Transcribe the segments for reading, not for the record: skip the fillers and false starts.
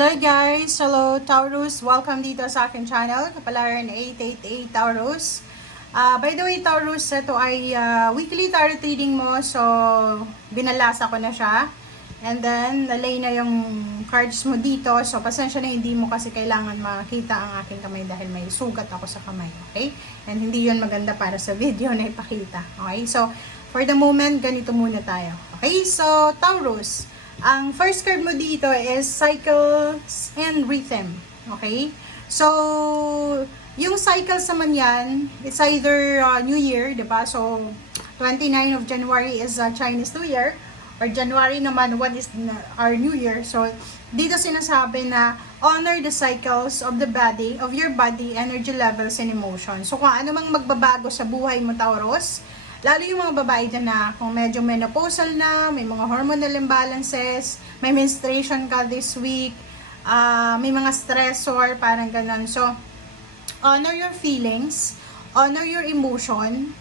Hello guys! Hello Taurus! Welcome dito sa aking channel, Kapalaran 888 Taurus. By the way Taurus, ito ay weekly tarot reading mo. So, binalasa ko na siya. And then, nalay na yung cards mo dito. So, pasensya na hindi mo kasi kailangan makita ang aking kamay dahil may sugat ako sa kamay. Okay? And hindi yun maganda para sa video na ipakita. Okay? So, for the moment, ganito muna tayo. Okay? So, Taurus, ang first card mo dito is cycles and rhythm. Okay? So, yung cycles naman yan, it's either New Year, diba? So, 29 of January is Chinese New Year. Or January naman, what is our New Year? So, dito sinasabi na honor the cycles of the body, of your body, energy levels, and emotions. So, kung ano mang magbabago sa buhay mo, Taurus, lalo yung mga babae dyan na kung medyo menopausal na, may mga hormonal imbalances, may menstruation ka this week, may mga stressor, parang ganun. So, honor your feelings, honor your emotion,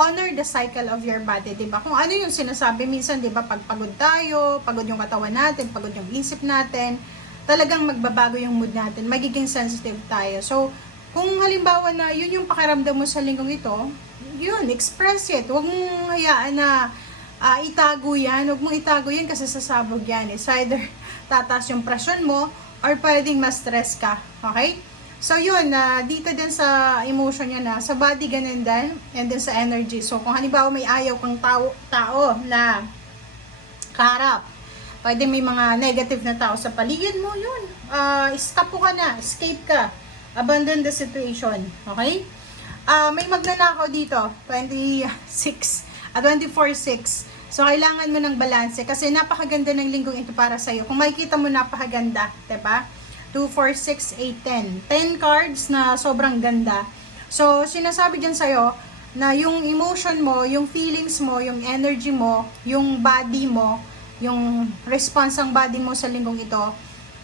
honor the cycle of your body, diba? Kung ano yung sinasabi minsan, diba, pag pagod tayo, pagod yung katawan natin, pagod yung isip natin, talagang magbabago yung mood natin, magiging sensitive tayo. So, kung halimbawa na yun yung pakiramdam mo sa linggong ito, yun, express it. Huwag mong hayaan na itago yan. Huwag mong itago yan kasi sasabog yan. It's either tataas yung presyon mo or pwedeng ma-stress ka. Okay? So yun, dito din sa emotion niya na sa body ganun din and then sa energy. So kung halimbawa may ayaw kang tao na kaharap, pwede may mga negative na tao sa paligid mo, yun. Stop ka na, escape ka. Abandon the situation. Okay? May magnanakaw dito, 24/6. So, kailangan mo ng balanse kasi napakaganda ng linggong ito para sa'yo. Kung makikita mo, napakaganda. Diba? 2, 4, 6, 8, 10. 10 cards na sobrang ganda. So, sinasabi dyan sa'yo na yung emotion mo, yung feelings mo, yung energy mo, yung body mo, yung response ng body mo sa linggong ito,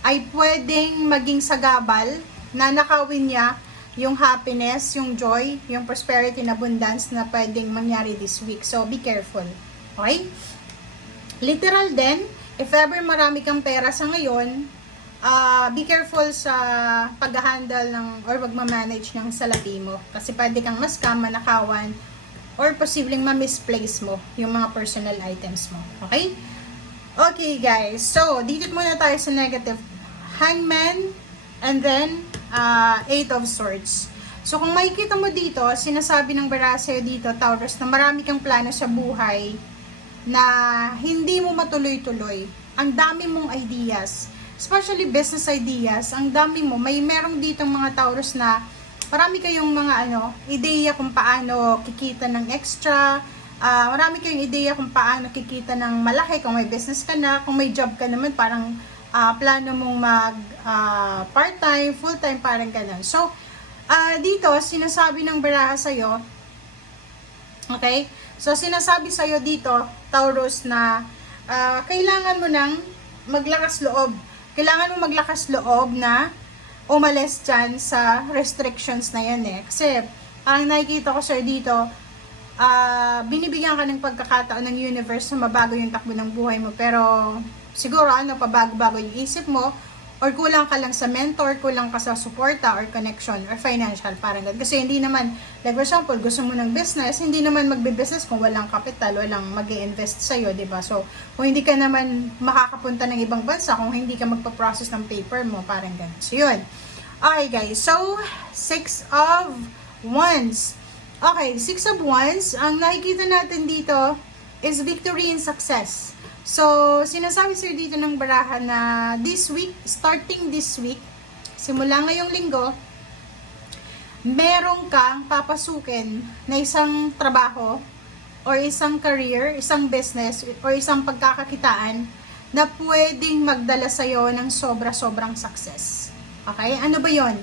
ay pwedeng maging sagabal na nakawin niya yung happiness, yung joy, yung prosperity and abundance na pwedeng mangyari this week. So, be careful. Okay? Literal din, if ever marami kang pera sa ngayon, be careful sa pag-handle ng or pag-manage ng salapi mo. Kasi pwede kang ma-scam, manakawan, or posibleng ma-misplace mo yung mga personal items mo. Okay? Okay, guys. So, dito muna tayo sa negative. Hangman, and then, 8 of Swords. So, kung makikita mo dito, sinasabi ng Baraseo dito, Taurus, na marami kang plano sa buhay na hindi mo matuloy-tuloy. Ang dami mong ideas, especially business ideas, ang dami mo. May merong dito mga Taurus na marami kayong mga ideya kung paano kikita ng extra, marami kayong ideya kung paano kikita ng malaki, kung may business ka na, kung may job ka naman, parang plano mong mag part-time, full-time, parang ganun. So, dito, sinasabi ng baraha sa'yo, okay? So, sinasabi sa'yo dito, Taurus, na kailangan mo nang maglakas loob. Kailangan mo maglakas loob na umalis dyan sa restrictions na yan eh. Kasi, ang nakikita ko sa'yo dito, binibigyan ka ng pagkakataon ng universe na mabago yung takbo ng buhay mo. Pero, siguro pabago-bago yung isip mo, or kulang ka lang sa mentor, kulang ka sa suporta or connection or financial, parang ganun. Kasi hindi naman, like for example, gusto mo ng business, hindi naman magbe-business kung walang capital, walang mag-i-invest sa'yo, diba? So, kung hindi ka naman makakapunta ng ibang bansa, kung hindi ka magpa-process ng paper mo, parang ganun. So, yun. Okay, guys. So, 6 of Wands. Okay, 6 of Wands, ang nakikita natin dito is victory and success. So, sinasabi sir dito ng baraha na this week, starting this week, simula ngayong linggo, meron kang papasukin na isang trabaho or isang career, isang business or isang pagkakakitaan na pwedeng magdala sa'yo ng sobra-sobrang success. Okay? Ano ba yon?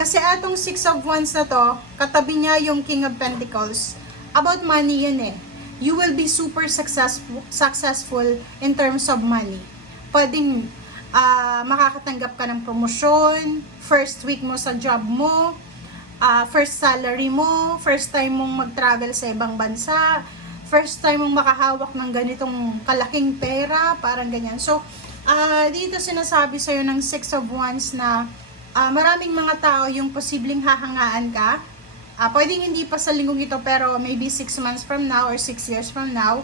Kasi atong 6 of Wands na to, katabi niya yung King of Pentacles. About money yun eh. You will be super successful in terms of money. Pwedeng makakatanggap ka ng promosyon, first week mo sa job mo, first salary mo, first time mong mag-travel sa ibang bansa, first time mong makahawak ng ganitong kalaking pera, parang ganyan. So, Dito sinasabi sa'yo ng Six of Wands na maraming mga tao yung posibleng hahangaan ka. Pwedeng hindi pa sa linggong ito pero maybe 6 months from now or 6 years from now,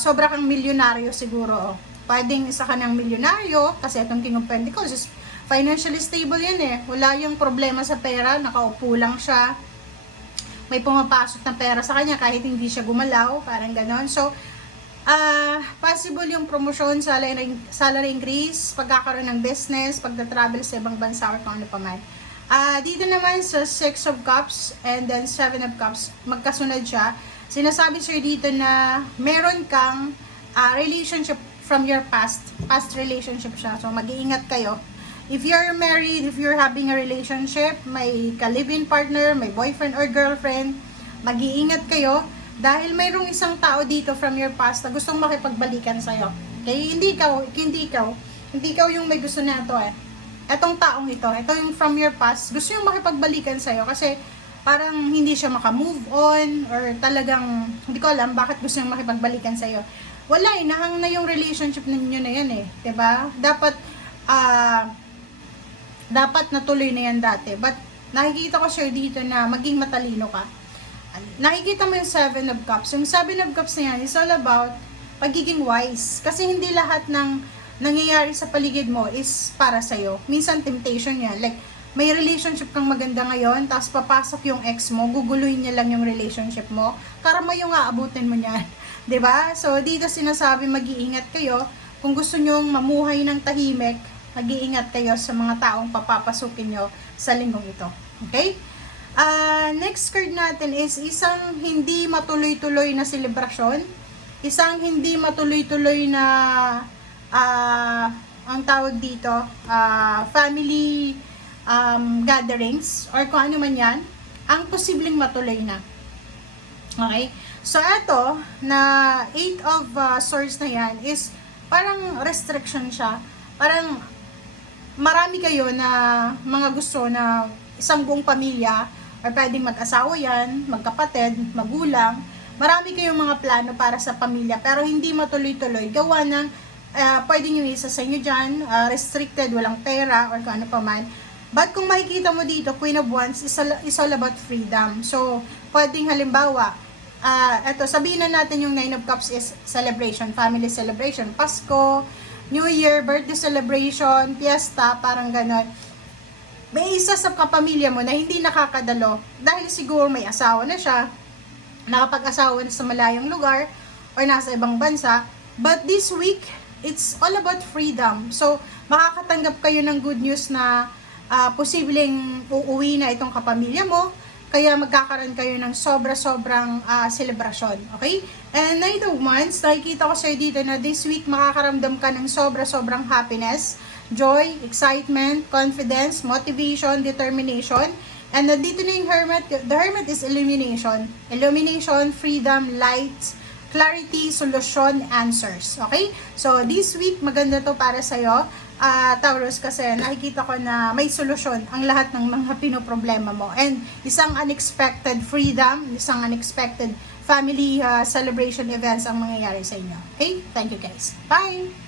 sobra kang milyonaryo siguro. Pwedeng isa ka ng milyonaryo kasi itong King of Pentacles is financially stable yan eh. Wala yung problema sa pera, nakaupo lang siya. May pumapasok na pera sa kanya kahit hindi siya gumalaw, parang ganon. So, possible yung promotion, salary increase, pagkakaroon ng business, pagta-travel sa ibang bansa or kung ano pa man. Dito naman sa Six of Cups and then Seven of Cups, magkasunod siya. Sinasabi sa'yo dito na meron kang relationship from your past relationship siya. So, mag-iingat kayo. If you're married, if you're having a relationship, may ka-live-in partner, may boyfriend or girlfriend, mag-iingat kayo dahil mayroong isang tao dito from your past na gustong makipagbalikan sa'yo. Okay? Hindi ikaw yung may gusto na ito eh. Etong taong ito yung from your past, gusto yung makipagbalikan sa'yo kasi parang hindi siya maka-move on or talagang, hindi ko alam bakit gusto yung makipagbalikan sa'yo. Wala eh, nahang na yung relationship ninyo na yan eh. Diba? Dapat natuloy na yan dati. But nakikita ko sure dito na maging matalino ka. Nakikita mo yung Seven of Cups. Yung Seven of Cups na yan is all about pagiging wise. Kasi hindi lahat ng nangyayari sa paligid mo is para sa'yo. Minsan temptation yan. Like, may relationship kang maganda ngayon, tapos papasok yung ex mo, guguluhin niya lang yung relationship mo. Karma yung aabutin mo niyan. 'Di ba? So, dito sinasabi mag-iingat kayo. Kung gusto nyong mamuhay ng tahimik, mag-iingat kayo sa mga taong papapasukin nyo sa linggong ito. Okay? Next card natin is isang hindi matuloy-tuloy na selebrasyon. Isang hindi matuloy-tuloy na ang tawag dito, family gatherings or kung ano man yan, ang posibleng matuloy na. Okay? So, ito, na 8 of Swords na yan is parang restriction siya. Parang marami kayo na mga gusto na isang buong pamilya or pwedeng mag-asawa yan, magkapatid, magulang. Marami kayong mga plano para sa pamilya pero hindi matuloy-tuloy. Gawa ng pwedeng yung isa sa inyo dyan, restricted, walang pera or kung ano pa man. But kung makikita mo dito, Queen of Wands is all about freedom. So, pwedeng halimbawa, eto, sabihin na natin yung Nine of Cups is celebration, family celebration, Pasko, New Year, birthday celebration, fiesta, parang ganon. May isa sa kapamilya mo na hindi nakakadalo dahil siguro may asawa na siya, nakapag-asawa na sa malayong lugar or nasa ibang bansa. But this week, it's all about freedom. So, makakatanggap kayo ng good news na posibleng uuwi na itong kapamilya mo. Kaya magkakaroon kayo ng sobra-sobrang selebrasyon. Okay? And Knight of Wands, nakikita ko sa'yo dito na this week makakaramdam ka ng sobra-sobrang happiness, joy, excitement, confidence, motivation, determination. And dito na yung Hermit. The Hermit is illumination. Illumination, freedom, light, clarity, solution, answers. Okay? So, this week, maganda to para sa'yo. Taurus, kasi nakikita ko na may solusyon ang lahat ng mga pinoproblema mo. And isang unexpected freedom, isang unexpected family celebration events ang mangyayari sa inyo. Okay? Thank you guys. Bye!